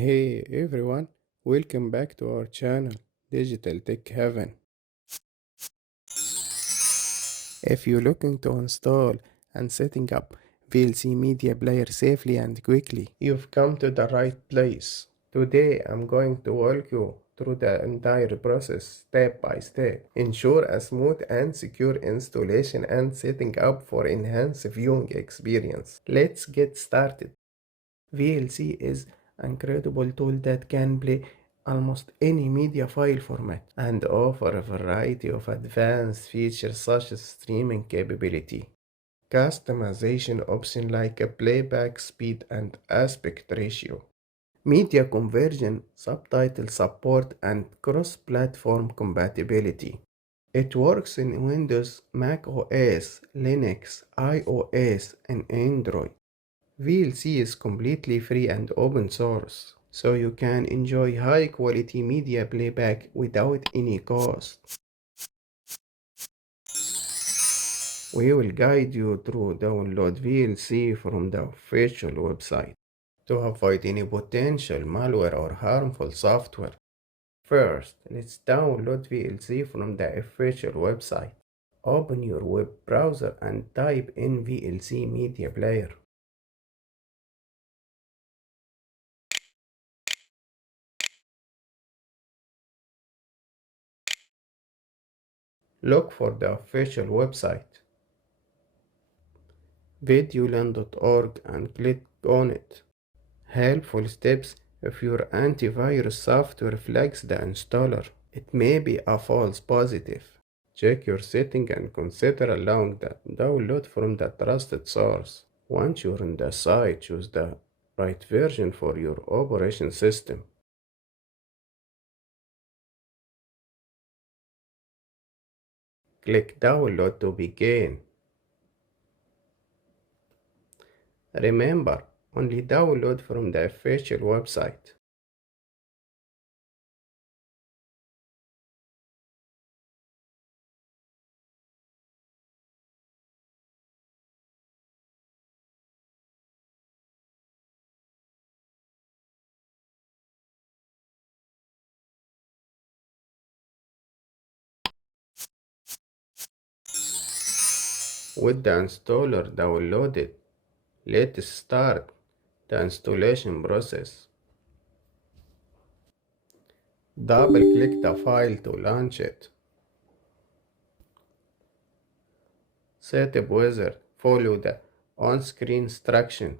Hey everyone, welcome back to our channel, Digital Tech Heaven. If you're looking to install and setting up VLC Media Player safely and quickly, you've come to the right place. Today I'm going to walk you through the entire process step by step. Ensure a smooth and secure installation and setting up for enhanced viewing experience. Let's get started. VLC is an incredible tool that can play almost any media file format and offer a variety of advanced features such as streaming capability, customization options like a playback speed and aspect ratio, media conversion, subtitle support, and cross-platform compatibility. It works in Windows, Mac OS, Linux, iOS, and Android. VLC is completely free and open source, so you can enjoy high quality media playback without any cost. We will guide you through download VLC from the official website to avoid any potential malware or harmful software. First, let's download VLC from the official website. Open your web browser and type in VLC Media Player. Look for the official website, videoland.org, and click on it. Helpful steps: if your antivirus software flags the installer, it may be a false positive. Check your setting and consider allowing the download from the trusted source. Once you're on the site, choose the right version for your operation system. Click download to begin. Remember, only download from the official website. With the installer downloaded, let's start the installation process. Double-click the file to launch it. Setup wizard. Follow the on-screen instruction.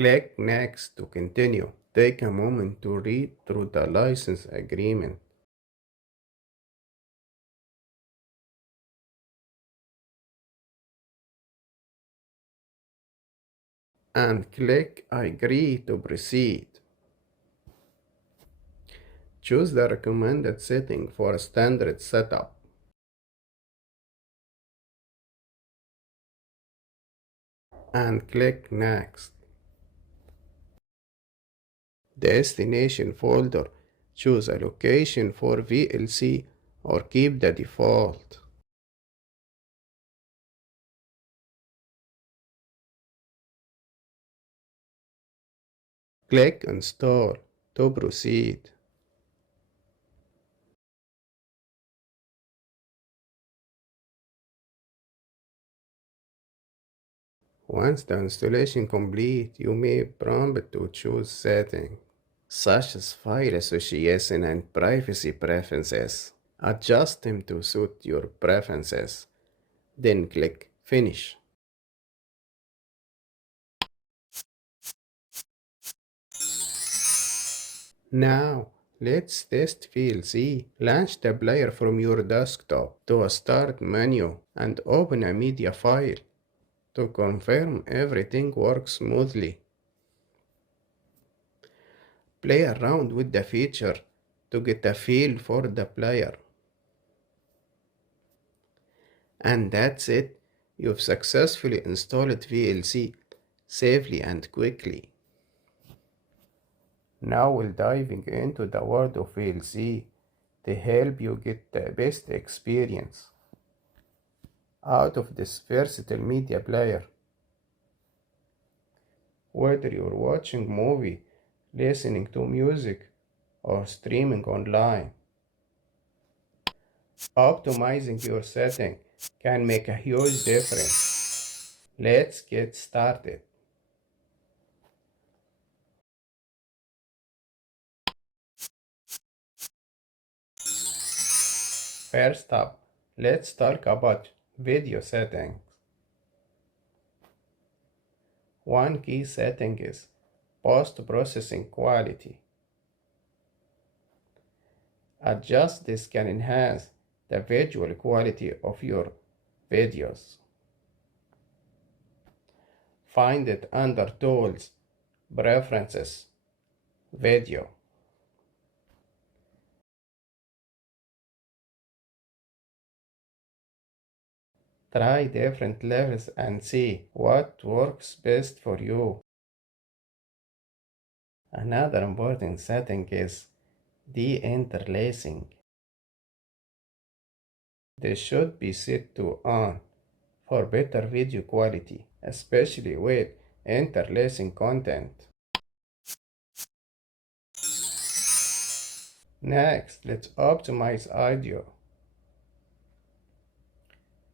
Click Next to continue. Take a moment to read through the license agreement. And click Agree to proceed. Choose the recommended setting for a standard setup. And click Next. Destination folder. Choose a location for VLC or keep the default. Click Install to proceed. Once the installation complete, you may prompt to choose settings such as file association and privacy preferences. Adjust them to suit your preferences. Then click Finish. Now, let's test VLC. Launch the player from your desktop to a Start menu and open a media file to confirm everything works smoothly. Play around with the feature to get a feel for the player. And that's it. You've successfully installed VLC safely and quickly. Now we're diving into the world of VLC. to help you get the best experience out of this versatile media player. Whether you're watching movie, listening to music, or streaming online, optimizing your setting can make a huge difference. Let's get started. First up, let's talk about video settings. One key setting is post-processing quality. Adjust this can enhance the visual quality of your videos. Find it under Tools, Preferences, Video. Try different levels and see what works best for you. Another important setting is de-interlacing. This should be set to on for better video quality, especially with interlacing content. Next, let's optimize audio.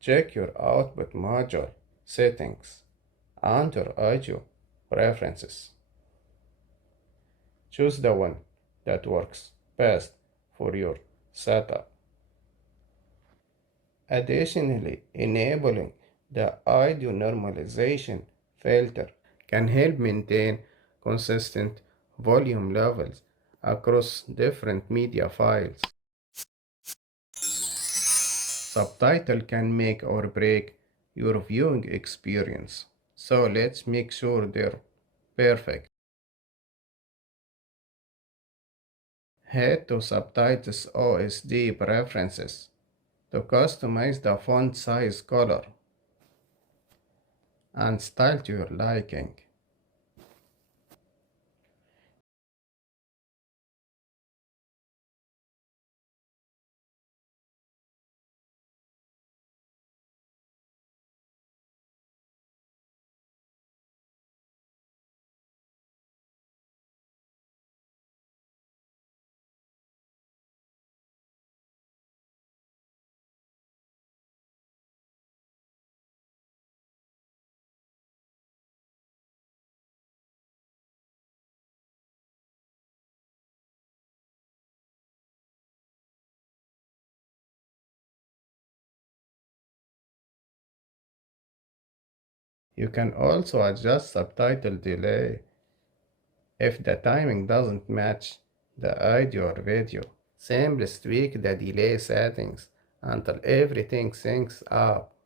Check your output module settings under Audio Preferences. Choose the one that works best for your setup. Additionally, enabling the audio normalization filter can help maintain consistent volume levels across different media files. Subtitle can make or break your viewing experience, so let's make sure they're perfect. Head to Subtitles OSD Preferences to customize the font size, color, and style to your liking. You can also adjust subtitle delay if the timing doesn't match the audio or video. Simply tweak the delay settings until everything syncs up.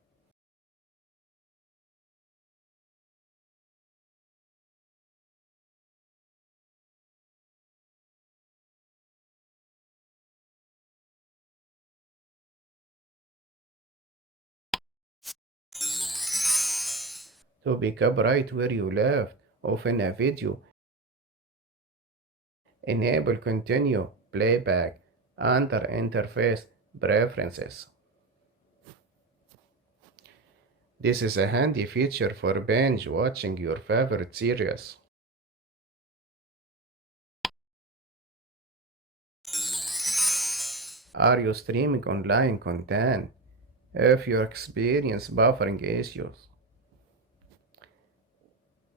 To pick up right where you left off in a video, enable continue playback under interface preferences. This is a handy feature for binge watching your favorite series. Are you streaming online content? If you experience buffering issues,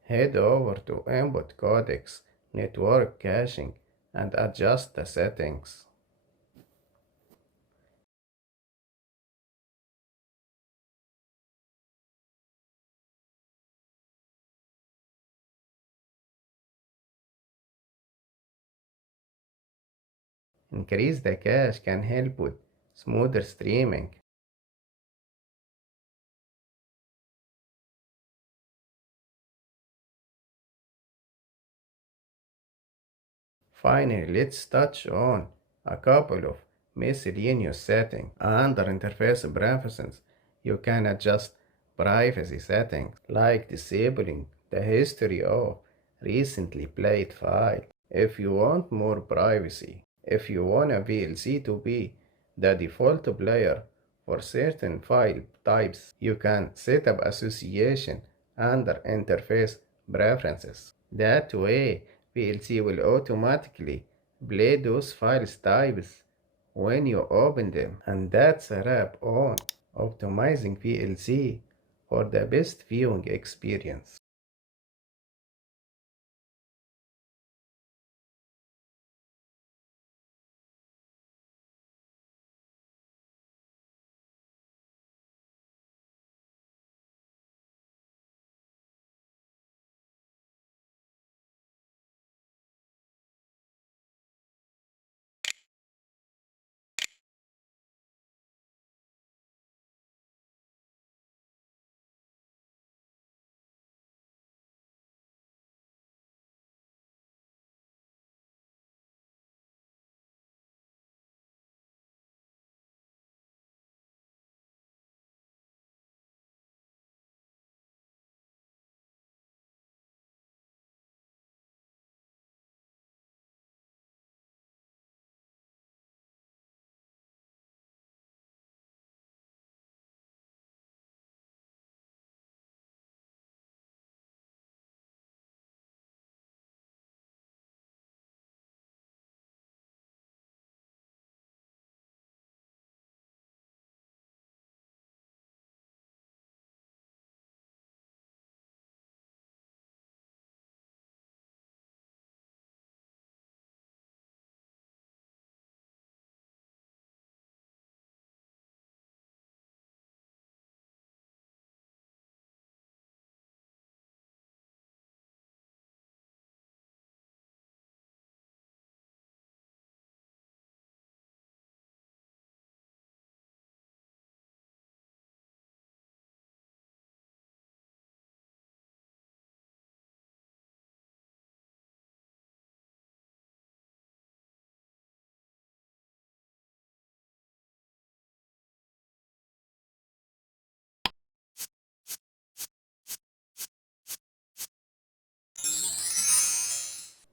head over to Input Codecs, Network Caching, and adjust the settings. Increase the cache can help with smoother streaming. Finally, let's touch on a couple of miscellaneous settings. Under Interface Preferences, you can adjust privacy settings, like disabling the history of recently played files if you want more privacy. If you want a VLC to be the default player for certain file types, you can set up association under interface preferences. That way, VLC will automatically play those file types when you open them. And that's a wrap on optimizing VLC for the best viewing experience.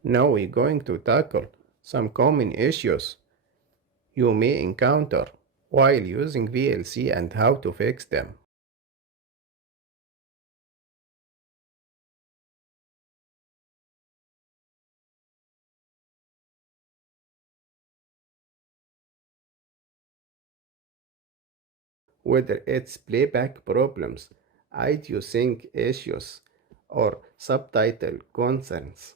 Now we're going to tackle some common issues you may encounter while using VLC and how to fix them. Whether it's playback problems, audio sync issues, or subtitle concerns,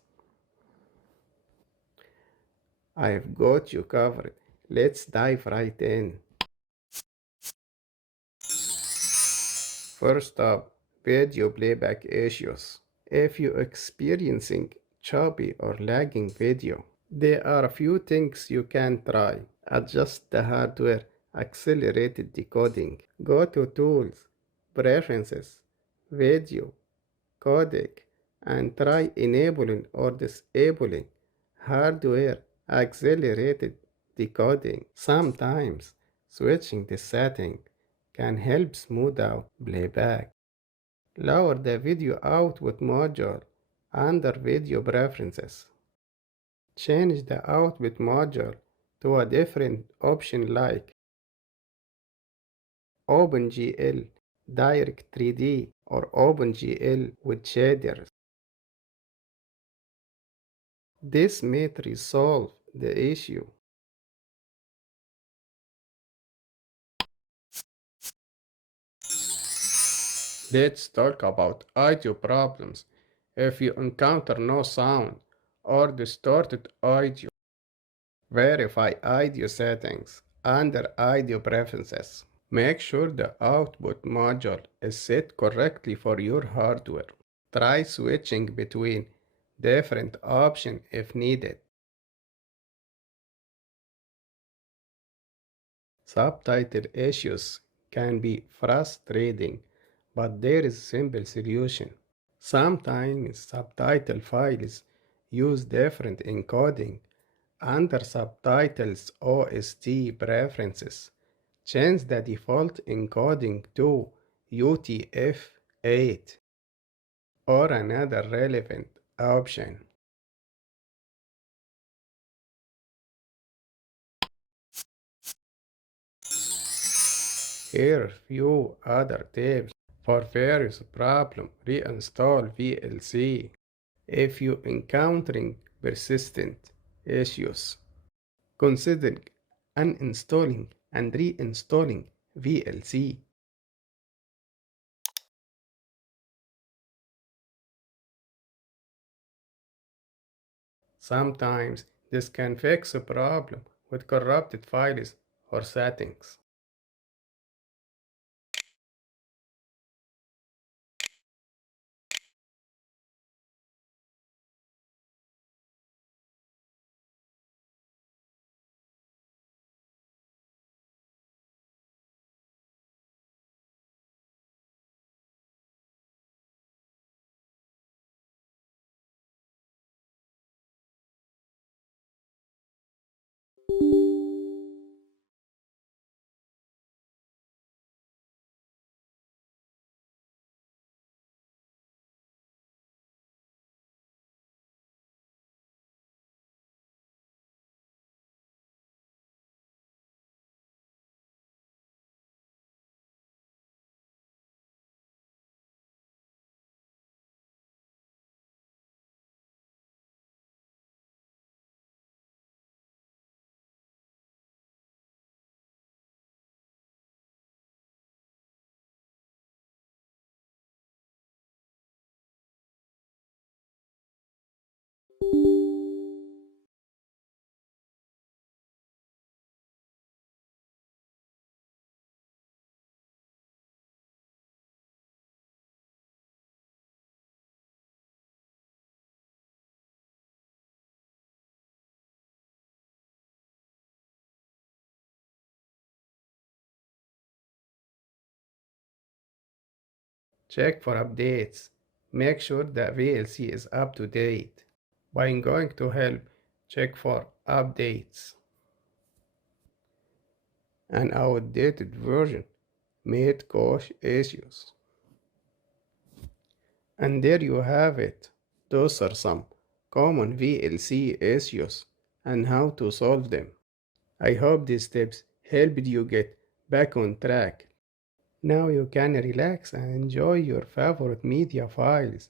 I've got you covered. Let's dive right in. First up, video playback issues. If you're experiencing choppy or lagging video, there are a few things you can try. Adjust the hardware accelerated decoding. Go to Tools, Preferences, Video, Codec, and try enabling or disabling hardware accelerated decoding. Sometimes switching the setting can help smooth out playback. Lower the video output module under Video Preferences. Change the output module to a different option like OpenGL, Direct 3D, or OpenGL with shaders. This may resolve the issue. Let's talk about audio problems. If you encounter no sound or distorted audio, verify audio settings under Audio Preferences. Make sure the output module is set correctly for your hardware. Try switching between different options if needed. Subtitle issues can be frustrating, but there is a simple solution. Sometimes subtitle files use different encoding under Subtitles OST preferences. Change the default encoding to UTF-8 or another relevant option. Here are few other tips for various problem. Reinstall VLC. If you encountering persistent issues, consider uninstalling and reinstalling VLC. Sometimes this can fix a problem with corrupted files or settings. Check for updates. Make sure the VLC is up to date. By going to help, check for updates. An outdated version may cause issues. And there you have it. Those are some common VLC issues and how to solve them. I hope these tips helped you get back on track. Now you can relax and enjoy your favorite media files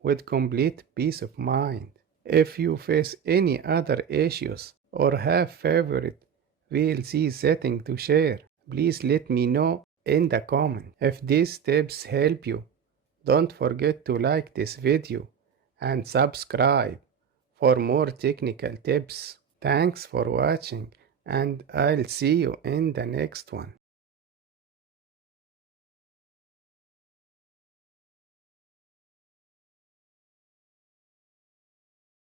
with complete peace of mind. If you face any other issues or have favorite VLC setting to share, please let me know in the comment. If these tips help you, don't forget to like this video and subscribe for more technical tips. Thanks for watching and I'll see you in the next one.